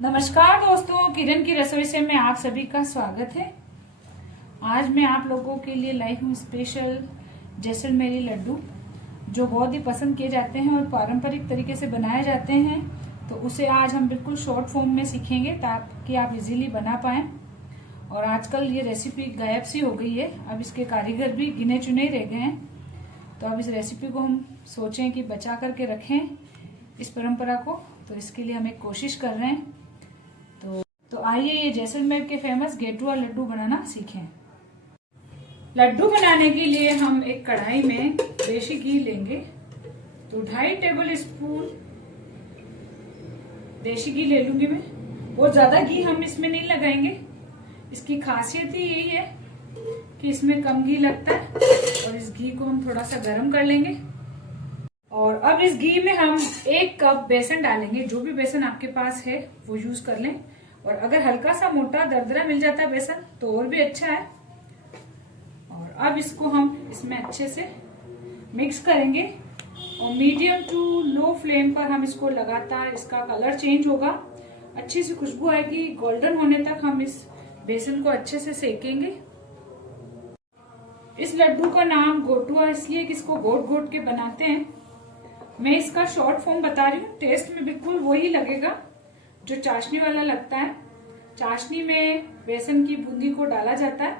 नमस्कार दोस्तों, किरण की रसोई से में आप सभी का स्वागत है। आज मैं आप लोगों के लिए लाई हूँ स्पेशल जैसलमेरी लड्डू, जो बहुत ही पसंद किए जाते हैं और पारंपरिक तरीके से बनाए जाते हैं। तो उसे आज हम बिल्कुल शॉर्ट फॉर्म में सीखेंगे ताकि आप इजीली बना पाएं। और आजकल ये रेसिपी गायब सी हो गई है, अब इसके कारीगर भी गिने चुने ही रह गए हैं। तो अब इस रेसिपी को हम सोचें कि बचा करके रखें इस परंपरा को, तो इसके लिए हम एक कोशिश कर रहे हैं। तो आइए ये जैसलमेर के फेमस गेटुआ लड्डू बनाना सीखें। लड्डू बनाने के लिए हम एक कढ़ाई में देशी घी लेंगे। तो 2.5 टेबल स्पून देशी घी ले लूंगी मैं। बहुत ज्यादा घी हम इसमें नहीं लगाएंगे। इसकी खासियत ही यही है कि इसमें कम घी लगता है। और इस घी को हम थोड़ा सा गर्म कर लेंगे। और अब इस घी में हम 1 कप बेसन डालेंगे। जो भी बेसन आपके पास है वो यूज कर लें। और अगर हल्का सा मोटा दरदरा मिल जाता है बेसन तो और भी अच्छा है। और अब इसको हम इसमें अच्छे से मिक्स करेंगे और मीडियम टू लो फ्लेम पर हम इसको लगातार, इसका कलर चेंज होगा, अच्छी सी खुशबू आएगी, गोल्डन होने तक हम इस बेसन को अच्छे से सेकेंगे। इस लड्डू का नाम गोटुआ इसलिए कि इसको गोट गोट के बनाते हैं। मैं इसका शॉर्ट फॉर्म बता रही हूँ। टेस्ट में बिल्कुल वही लगेगा जो चाशनी वाला लगता है। चाशनी में बेसन की बूंदी को डाला जाता है।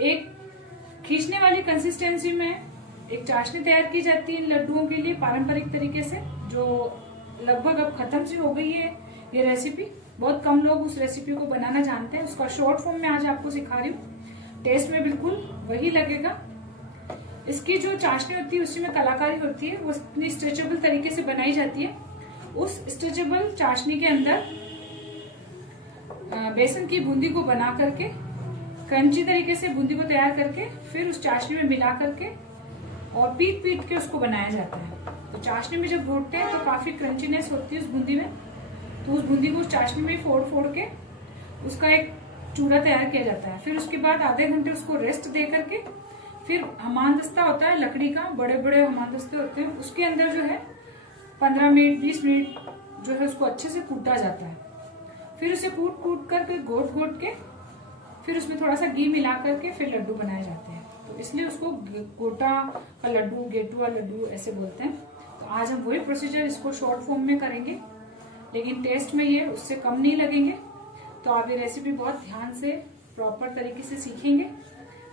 एक खींचने वाली कंसिस्टेंसी में एक चाशनी तैयार की जाती है इन लड्डुओं के लिए पारंपरिक तरीके से, जो लगभग अब खत्म सी हो गई है ये रेसिपी। बहुत कम लोग उस रेसिपी को बनाना जानते हैं। उसका शॉर्ट फॉर्म में आज आपको सिखा रही हूँ। टेस्ट में बिल्कुल वही लगेगा। इसकी जो चाशनी होती है उसी में कलाकारी होती है। वो इतनी स्ट्रेचेबल तरीके से बनाई जाती है। उस स्ट्रेचेबल चाशनी के अंदर बेसन की बूंदी को बना करके, क्रंची तरीके से बूंदी को तैयार करके, फिर उस चाशनी में मिला करके और पीट पीट के उसको बनाया जाता है। तो चाशनी में जब घोटते हैं तो काफी क्रंचीनेस होती है उस बूंदी में। तो उस बूंदी को उस चाशनी में फोड़ फोड़ के उसका एक चूरा तैयार किया जाता है। फिर उसके बाद आधे घंटे उसको रेस्ट दे करके, फिर हमानदस्ता होता है लकड़ी का, बड़े बड़े हमानदस्ते होते हैं, उसके अंदर जो है 15 मिनट 20 मिनट जो है उसको अच्छे से कूटा जाता है। फिर उसे कूट कूट करके गोट गोट के, फिर उसमें थोड़ा सा घी मिला करके फिर लड्डू बनाए जाते हैं। तो इसलिए उसको गोटा का लड्डू, गेटुआ लड्डू ऐसे बोलते हैं। तो आज हम वही प्रोसीजर इसको शॉर्ट फॉर्म में करेंगे, लेकिन टेस्ट में ये उससे कम नहीं लगेंगे। तो आप ये रेसिपी बहुत ध्यान से प्रॉपर तरीके से सीखेंगे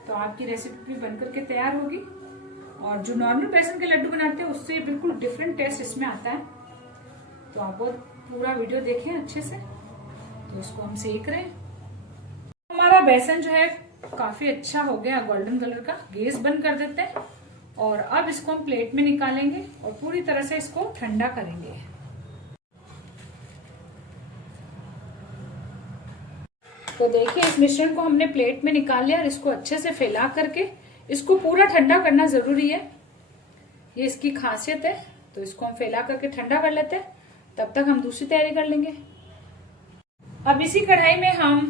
तो आपकी रेसिपी भी बनकर के तैयार होगी। और जो नॉर्मल बेसन के लड्डू बनाते हैं उससे बिल्कुल डिफरेंट टेस्ट इसमें आता है। तो आप बहुत पूरा वीडियो देखें अच्छे से। तो इसको हम सेक रहे हैं। हमारा बेसन जो है काफी अच्छा हो गया, गोल्डन कलर का। गैस बंद कर देते हैं और अब इसको हम प्लेट में निकालेंगे और पूरी तरह से इसको ठंडा करेंगे। तो देखिए, इस मिश्रण को हमने प्लेट में निकाल लिया और इसको अच्छे से फैला करके इसको पूरा ठंडा करना जरूरी है। ये इसकी खासियत है। तो इसको हम फैला करके ठंडा कर लेते हैं। तब तक हम दूसरी तैयारी कर लेंगे। अब इसी कढ़ाई में हम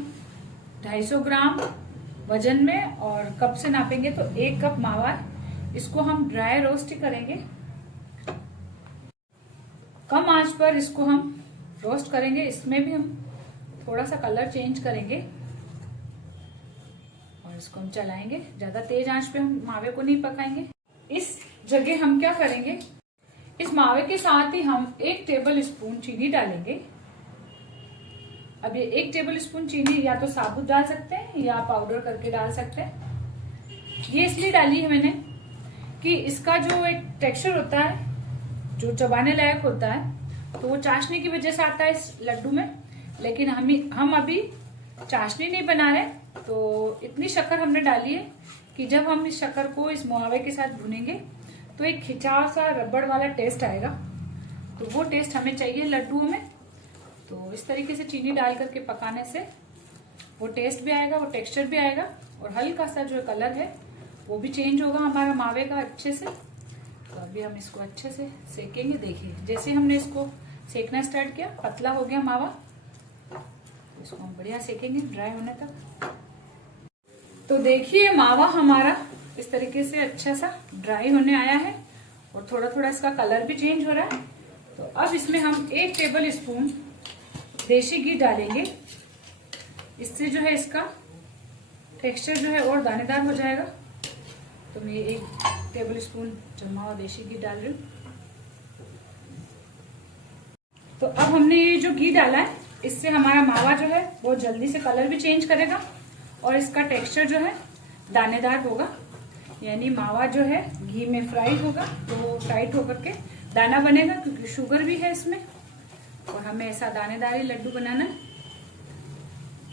250 ग्राम वजन में और कप से नापेंगे तो 1 कप मावा है। इसको हम ड्राई रोस्ट ही करेंगे। कम आंच पर इसको हम रोस्ट करेंगे। इसमें भी हम थोड़ा सा कलर चेंज करेंगे और इसको हम चलाएंगे। ज्यादा तेज आंच पे हम मावे को नहीं पकाएंगे। इस जगह हम क्या करेंगे, इस मावे के साथ ही हम 1 टेबल स्पून चीनी डालेंगे। अब ये 1 टेबल स्पून चीनी या तो साबुत डाल सकते हैं या पाउडर करके डाल सकते हैं। ये इसलिए डाली है मैंने कि इसका जो एक टेक्सचर होता है जो चबाने लायक होता है, तो वो चाशनी की वजह से आता है इस लड्डू में। लेकिन हम अभी चाशनी नहीं बना रहे, तो इतनी शक्कर हमने डाली है कि जब हम इस शक्कर को इस मावे के साथ भूनेंगे तो एक खिंचाव सा रबड़ वाला टेस्ट आएगा। तो वो टेस्ट हमें चाहिए लड्डुओं में। तो इस तरीके से चीनी डाल करके पकाने से वो टेस्ट भी आएगा, वो टेक्सचर भी आएगा और हल्का सा जो कलर है वो भी चेंज होगा हमारा मावे का अच्छे से। तो अभी हम इसको अच्छे से सेकेंगे। देखिए, जैसे हमने इसको सेकना स्टार्ट किया, पतला हो गया मावा। इसको हम बढ़िया सेकेंगे ड्राई होने तक। तो देखिए, मावा हमारा इस तरीके से अच्छा सा ड्राई होने आया है और थोड़ा थोड़ा इसका कलर भी चेंज हो रहा है। तो अब इसमें हम 1 टेबल स्पून देशी घी डालेंगे। इससे जो है इसका टेक्सचर जो है और दानेदार हो जाएगा। तो मैं 1 टेबल स्पून जमा हुआ देशी घी डाल रही हूँ। तो अब हमने ये जो घी डाला है, इससे हमारा मावा जो है बहुत जल्दी से कलर भी चेंज करेगा और इसका टेक्सचर जो है दानेदार होगा। यानी मावा जो है घी में फ्राई होगा तो वो टाइट होकर के दाना बनेगा, क्योंकि शुगर भी है इसमें और हमें ऐसा दानेदार ही लड्डू बनाना है।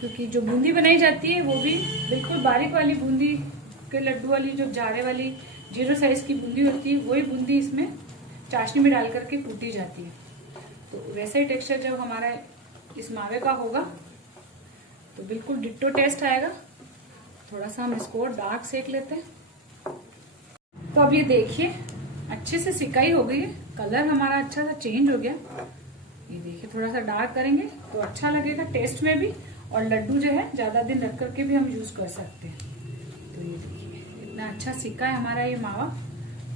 क्योंकि जो बूंदी बनाई जाती है वो भी बिल्कुल बारीक वाली बूंदी के लड्डू वाली, जो जाड़े वाली 0 साइज की बूंदी होती है, वही बूंदी इसमें चाशनी में डाल करके कूटी जाती है। तो वैसा ही टेक्सचर जब हमारा इस मावे का होगा तो बिल्कुल डिट्टो टेस्ट आएगा। थोड़ा सा हम इसको डार्क सेक लेते हैं। तो अब ये देखिए अच्छे से सिकाई हो गई है, कलर हमारा अच्छा सा चेंज हो गया। ये देखिए थोड़ा सा डार्क करेंगे तो अच्छा लगेगा टेस्ट में भी, और लड्डू जो है ज्यादा दिन रख करके भी हम यूज कर सकते हैं। तो ये देखिए इतना अच्छा सिका है हमारा ये मावा।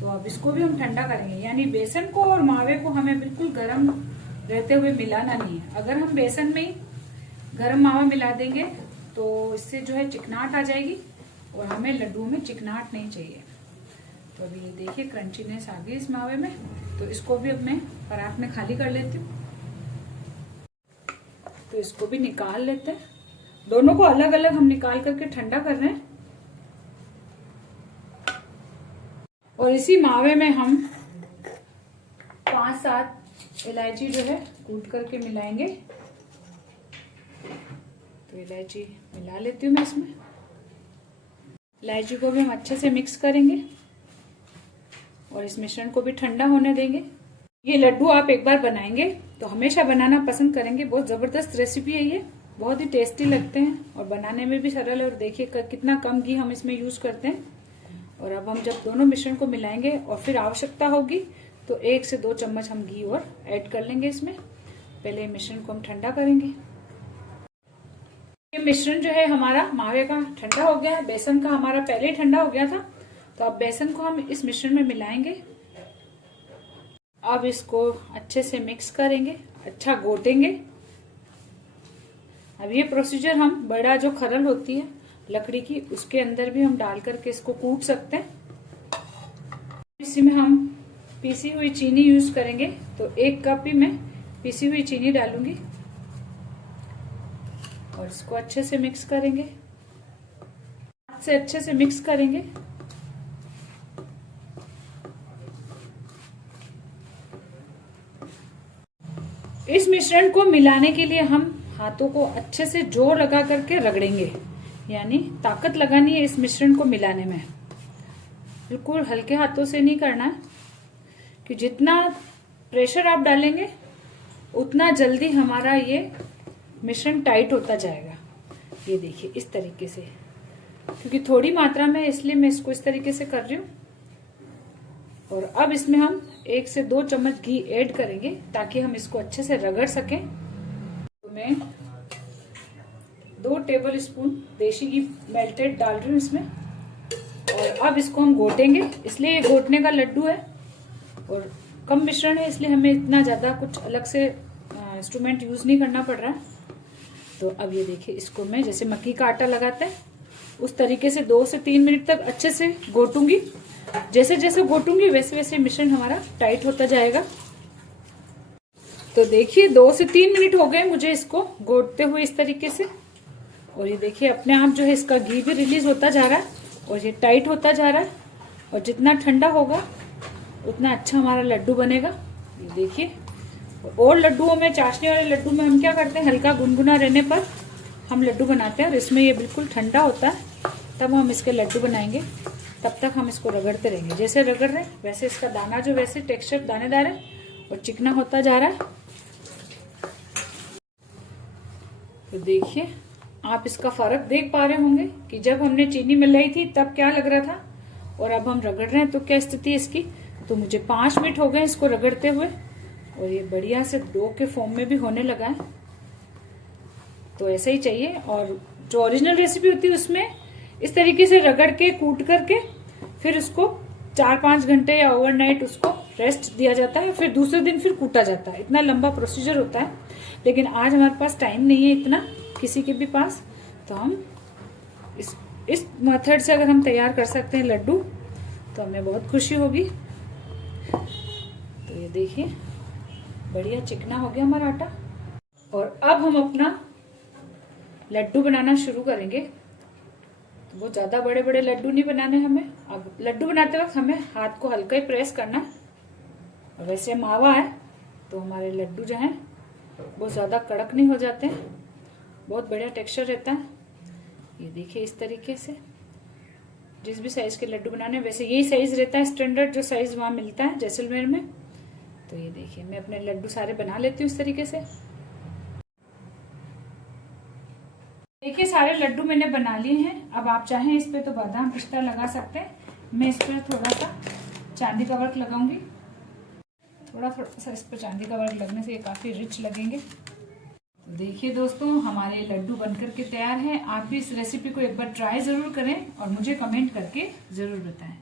तो अब इसको भी हम ठंडा करेंगे। यानी बेसन को और मावे को हमें बिल्कुल गर्म रहते हुए मिलाना नहीं है। अगर हम बेसन में ही गर्म मावा मिला देंगे तो इससे जो है चिकनाहट आ जाएगी और हमें लड्डू में चिकनाहट नहीं चाहिए। तो अभी ये देखिए क्रंचीनेस आ गई इस मावे में। तो इसको भी अब मैं परात में खाली कर लेती हूँ। तो इसको भी निकाल लेते हैं। दोनों को अलग अलग हम निकाल करके ठंडा कर रहे हैं। और इसी मावे में हम 5-7 इलायची जो है कूट करके मिलाएंगे। तो इलायची मिला लेती हूँ मैं इसमें। इलायची को भी हम अच्छे से मिक्स करेंगे और इस मिश्रण को भी ठंडा होने देंगे। ये लड्डू आप एक बार बनाएंगे तो हमेशा बनाना पसंद करेंगे। बहुत जबरदस्त रेसिपी है ये, बहुत ही टेस्टी लगते हैं और बनाने में भी सरल है। और देखिए कितना कम घी हम इसमें यूज करते हैं। और अब हम जब दोनों मिश्रण को मिलाएंगे और फिर आवश्यकता होगी तो 1 से 2 चम्मच हम घी और ऐड कर लेंगे इसमें। पहले मिश्रण को हम ठंडा करेंगे। ये मिश्रण जो है हमारा मावे का ठंडा हो गया है। बेसन का हमारा पहले ही ठंडा हो गया था। तो अब बेसन को हम इस मिश्रण में मिलाएंगे। अब इसको अच्छे से मिक्स करेंगे, अच्छा घोटेंगे। अब ये प्रोसीजर हम बड़ा जो खरल होती है लकड़ी की, उसके अंदर भी हम डाल करके इसको कूट सकते हैं। इसी में हम पीसी हुई चीनी यूज करेंगे। तो 1 कप ही मैं पीसी हुई चीनी डालूंगी और इसको अच्छे से मिक्स करेंगे। हाथ से अच्छे से मिक्स करेंगे। इस मिश्रण को मिलाने के लिए हम हाथों को अच्छे से जोर लगा करके रगड़ेंगे। यानी ताकत लगानी है इस मिश्रण को मिलाने में। बिल्कुल हल्के हाथों से नहीं करना है, कि जितना प्रेशर आप डालेंगे उतना जल्दी हमारा ये मिश्रण टाइट होता जाएगा। ये देखिए इस तरीके से, क्योंकि थोड़ी मात्रा में इसलिए मैं इसको इस तरीके से कर रही हूँ। और अब इसमें हम 1 से 2 चम्मच घी ऐड करेंगे ताकि हम इसको अच्छे से रगड़ सकें। तो मैं 2 टेबल स्पून देशी घी मेल्टेड डाल रही हूँ इसमें। और अब इसको हम घोटेंगे। इसलिए ये घोटने का लड्डू है और कम मिश्रण है, इसलिए हमें इतना ज्यादा कुछ अलग से इंस्ट्रूमेंट यूज नहीं करना पड़ रहा है। तो अब ये देखिए इसको मैं जैसे मक्की का आटा लगाते हैं उस तरीके से 2 से 3 मिनट तक अच्छे से घोटूंगी। जैसे जैसे घोटूंगी वैसे वैसे मिश्रण हमारा टाइट होता जाएगा। तो देखिए 2 से 3 मिनट हो गए मुझे इसको घोटते हुए इस तरीके से। और ये देखिए अपने आप जो है इसका घी भी रिलीज होता जा रहा है और ये टाइट होता जा रहा है। और जितना ठंडा होगा उतना अच्छा हमारा लड्डू बनेगा। ये देखिए। और लड्डुओं में, चाशनी वाले लड्डू में हम क्या करते हैं, हल्का गुनगुना रहने पर हम लड्डू बनाते हैं। और इसमें ये बिल्कुल ठंडा होता है तब हम इसके लड्डू बनाएंगे। तब तक हम इसको रगड़ते रहेंगे। जैसे रगड़ रहे हैं वैसे इसका दाना जो वैसे टेक्सचर दानेदार है और चिकना होता जा रहा है। तो देखिए आप इसका फर्क देख पा रहे होंगे कि जब हमने चीनी मिलाई थी तब क्या लग रहा था और अब हम रगड़ रहे हैं तो क्या स्थिति है इसकी। तो मुझे 5 मिनट हो गए इसको रगड़ते हुए और ये बढ़िया से डो के फॉर्म में भी होने लगा है। तो ऐसा ही चाहिए। और जो ओरिजिनल रेसिपी होती है उसमें इस तरीके से रगड़ के कूट करके फिर उसको 4-5 घंटे या ओवरनाइट उसको रेस्ट दिया जाता है, फिर दूसरे दिन फिर कूटा जाता है। इतना लंबा प्रोसीजर होता है, लेकिन आज हमारे पास टाइम नहीं है इतना किसी के भी पास, तो हम इस मेथड से अगर हम तैयार कर सकते हैं लड्डू तो हमें बहुत खुशी होगी। तो ये देखिए बढ़िया चिकना हो गया हमारा आटा। और अब हम अपना लड्डू बनाना शुरू करेंगे। तो वो ज्यादा बड़े बड़े लड्डू नहीं बनाने हमें। अब लड्डू बनाते वक्त हमें हाथ को हल्का ही प्रेस करना है। और वैसे मावा है तो हमारे लड्डू जो हैं वो ज्यादा कड़क नहीं हो जाते हैं, बहुत बढ़िया टेक्सचर रहता है। ये देखिए इस तरीके से जिस भी साइज के लड्डू बनाने, वैसे यही साइज रहता है स्टैंडर्ड जो साइज वहां मिलता है जैसलमेर में। तो ये देखिए मैं अपने लड्डू सारे बना लेती हूँ इस तरीके से। देखिए सारे लड्डू मैंने बना लिए हैं। अब आप चाहें इस पे तो बादाम पिस्ता लगा सकते हैं। मैं इस पर थोड़ा सा चांदी का वर्क लगाऊंगी। थोड़ा सा इस पर चांदी का वर्क लगने से ये काफी रिच लगेंगे। तो देखिए दोस्तों हमारे लड्डू बनकर के तैयार हैं। आप भी इस रेसिपी को एक बार ट्राई जरूर करें और मुझे कमेंट करके जरूर बताएं।